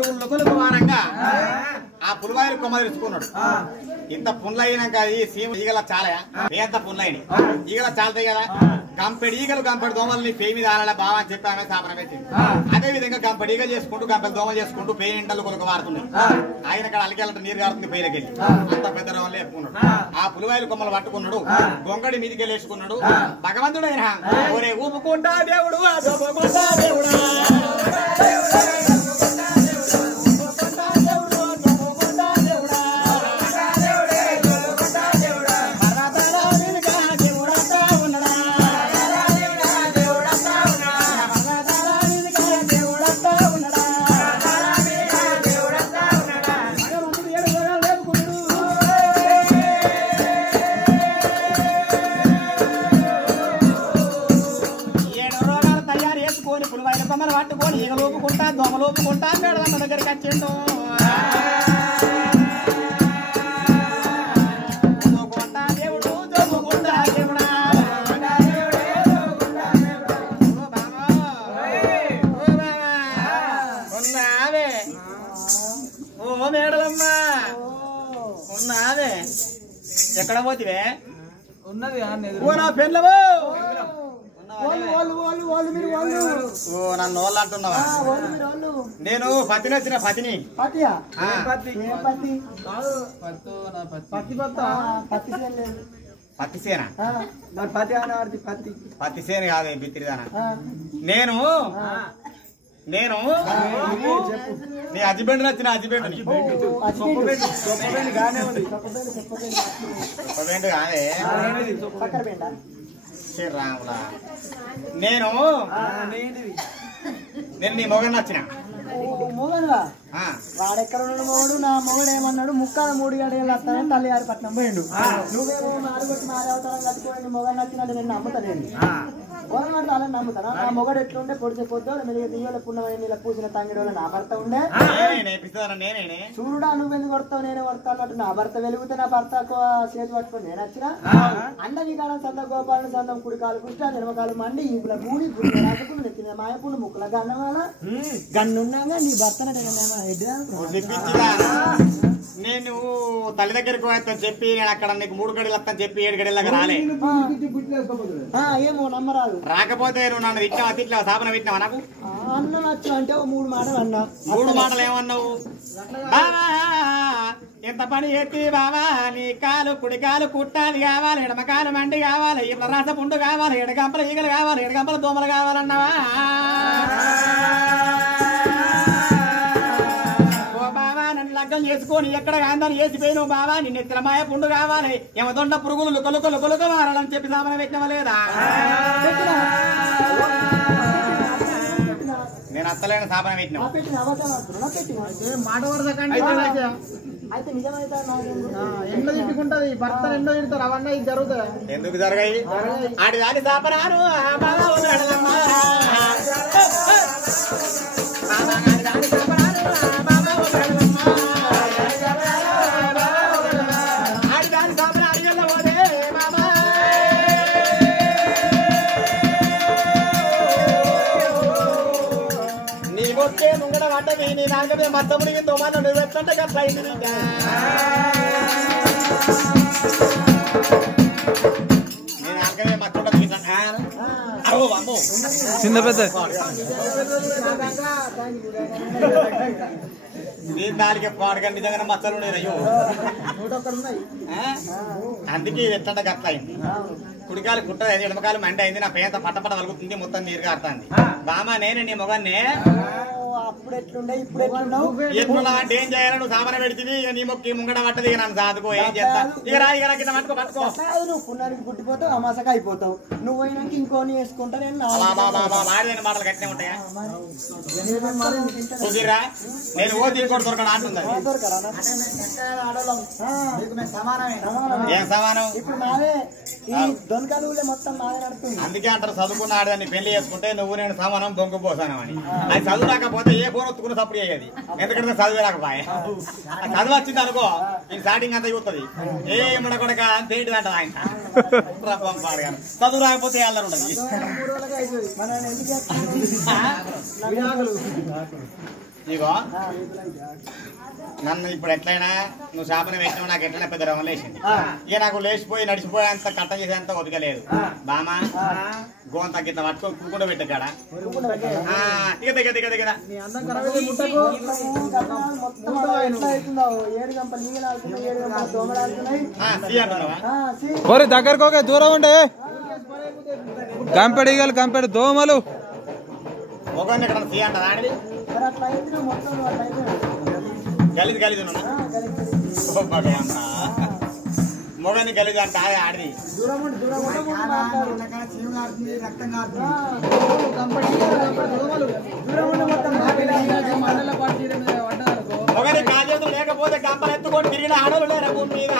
పురుగులు కొలుకు వారంగా ఆ పులివాయిలు కొమ్మ తెరుచుకున్నాడు. ఇంత పుండ్లయినాక ఈ సీమ ఈగల చాలా ఎంత పుండ్లైనవి ఈగల చాలుతాయి కదా. గంపెడి ఈగలు గంపెడి దోమల్ని పేయి మీద ఆడాల బావా అని చెప్పి ఆమె స్థాపన పెట్టింది. అదే విధంగా గంపెడి ఈగ చేసుకుంటూ గంపెడి దోమలు చేసుకుంటూ పేయి నిండలు కొలుకు మారుతున్నాయి. ఆయన కాడ అలికెళ్ళట నీరు కారుతుంది పేరుకెళ్ళి అంత పెద్ద రోమలు వేసుకున్నాడు. ఆ పులివాయిలు కొమ్మలు పట్టుకున్నాడు. గొంగడి మీదికి వేసుకున్నాడు. భగవంతుడైన ఒరే ఊపుకుంటా దేవుడు దేవుడా పట్టుకొని ఈగ లోపుకుంటా దోమ లోపుకుంటా మేడదమ్మ దగ్గరికి వచ్చిండు. దేవుడు దొంగుకుంటా దేవుడా ఉన్నావే ఓ మేడదమ్మ ఉన్నావే ఎక్కడ పోతివే ఉన్నది ఓ నా పెళ్ళవో నన్ను వాళ్ళు అంటున్నావా? నేను పతిని వచ్చిన పతిని పత్తిసేన పత్తిసేన కాదే బిత్తిరిదానా. నేను నీ హస్బెండ్ నచ్చిన హస్బెండ్ కాదే రాములా. నేను నీ మొగన్ నచ్చిన వాడెక్కడ ఉన్నాడు మొగడు. నా మొగడు ఏమన్నాడు ముక్కాల 3 గడియలు వస్తానని తల్లిగారి పట్నం పోయిండు. నువ్వేమో మారుగొట్టి మారేవతారం కట్టుకోండి మొగడు నచ్చినట్టు నేను నమ్ముతాను. గోరవాడు అలా నమ్ముతాను. నా మొగడు ఎట్లుండే పొడిచే పొద్దు మెలిగే దియ్యల పున్నమైన పూసిన తంగిడోళ్ళు నా భర్త ఉండే. చూడా నువ్వెందుకు కొడతావు నేనే కొడతా అన్నట్టు నా భర్త వెలుగుతే నా భర్త చేతి పట్టుకొని నేను వచ్చిన అండవి కాలం సంద గోపాలను సందం కుడికాలు కుష్ట నిలమకాలు మండి ఇప్పుల మూడి గుడి రాజుకుని నెత్తిన మాయపుండు ముక్కుల గన్నవాల గన్నున్నాగా నీ భర్త నేను తల్లి దగ్గరికి పోతాను చెప్పి నేను అక్కడ నీకు 3 గడియలు వస్తాను చెప్పి 7 గడియలాగా రాలే. ఏమో నమ్మరాదు. రాకపోతే నువ్వు నన్ను తిట్టావా తిట్టావా స్థాపన పెట్టినావా? నాకు అన్న నచ్చు అంటే 3 మాటలు అన్నా. 3 మాటలు ఏమన్నావు? బావా ఎంత పని ఎత్తి బావా నీ కాలు కుడి కాలు కుట్టాది కావాలి ఎడమ కాలు మండి కావాలి ఇట్లా రాస పుండు కావాలి ఎడగంపల ఈగలు కావాలి ఎడగంపల దోమలు కావాలన్నావా? లగ్గం చేసుకొని ఎక్కడ కాందని వేసిపోయినావు బావా నిన్న ఎత్తుల మాయ పుండు కావాలి ఏమదొండ పురుగులు లుకలుక మారాలని చెప్పి సామన పెట్టినవా లేదా? నేను అత్తలేని సాపన పెట్టినా మాట వరద అయితే నిజమైతే ఎండ తిట్టుకుంటది భర్త ఎండ తిడతారు అవన్నీ జరుగుతాయి. ఎందుకు జరగాయి? ఆడి దాని సాపరాను ముంగడ పడ్డది నీ నాగమే మద్దముడికి తోమాన నువ్వు ఎట్లంటే అట్లా అయింది. నీ నాగమే మత్తుండదు చిన్న పెద్ద దీని దానికి పాడుగా నిజంగా మచ్చలు ఉన్నాయి. అయ్యో అందుకే ఇది ఎట్లంటే గట్ల అయింది. కుడికాలు కుట్టదు ఎడమకాలు మండి అయింది. నా పేంత పట్టపట్ట వలుగుతుంది మొత్తం నీరు కారుతుంది. బామా నేను నీ మొగాన్ని అప్పుడు ఎట్లుండే ఇప్పుడు ఎట్లున్నావు? ఎట్లున్నా అంటే ఏం చేయాలి? నువ్వు సామాన పెడితే ఇక నీ మొక్కి ముంగడ పట్టదు. ఇక నన్ను సాదుకో ఏం చేస్తా ఇక రా ఇక కింద పట్టుకో పట్టుకో. నువ్వు పున్నానికి పుట్టిపోతావు అమాసగా అయిపోతావు. నువ్వు అయినాక ఇంకోని వేసుకుంటా. నేను మాడిన మాటలు గట్టినే ఉంటాయా? చూసిరా నేను ఓ తీసుకోడు దొరకడా అంటుంది. ఏం సమానం? ఇప్పుడు నావే ఈ దొంగలు మొత్తం నావే నడుతుంది. అందుకే అంటారు చదువుకున్న ఆడదాన్ని పెళ్లి చేసుకుంటే నువ్వు నేను సమానం దొంగపోసాను అని. అది చదువు రాకపోతే ఏ ఫోన్ ఒత్తుకున్న తప్పుడు అయ్యేది. ఎందుకంటే చదువు రాకపోయా చదువు వచ్చింది అనుకో ఈ స్టార్టింగ్ అంతా చూస్తుంది. ఏమడ కొడక అంత ఏంటిది అంటారు ఆయన. చదువు రాకపోతే అల్లరు ఉండదు. ఇగో నన్ను ఇప్పుడు ఎట్లయినా నువ్వు శాపన వేసినావు నాకు ఎట్లయినా పెద్ద రవం లేచింది ఇక నాకు లేచిపోయి నడిచిపోయేంత కట్ట చేసేంత ఓపిక లేదు బామా గోన్ తగ్గిత పట్టుకొని కూకుండా పెట్టాడ ఇక దిగ దిగ దిగ దగ్గరకోకే దూరం ఉండే కంపెడీగలు కంపెడు దోమలు మొగని ఇక్కడ సీ అంటారా ఆడిది గలీజ్ గలీజ్ మొగని గలీజ్ అంట ఆడిది మొగని కాజేతులు లేకపోతే గంపలు ఎత్తుకొని తిరిగిన ఆడలు లేరా భూమి మీద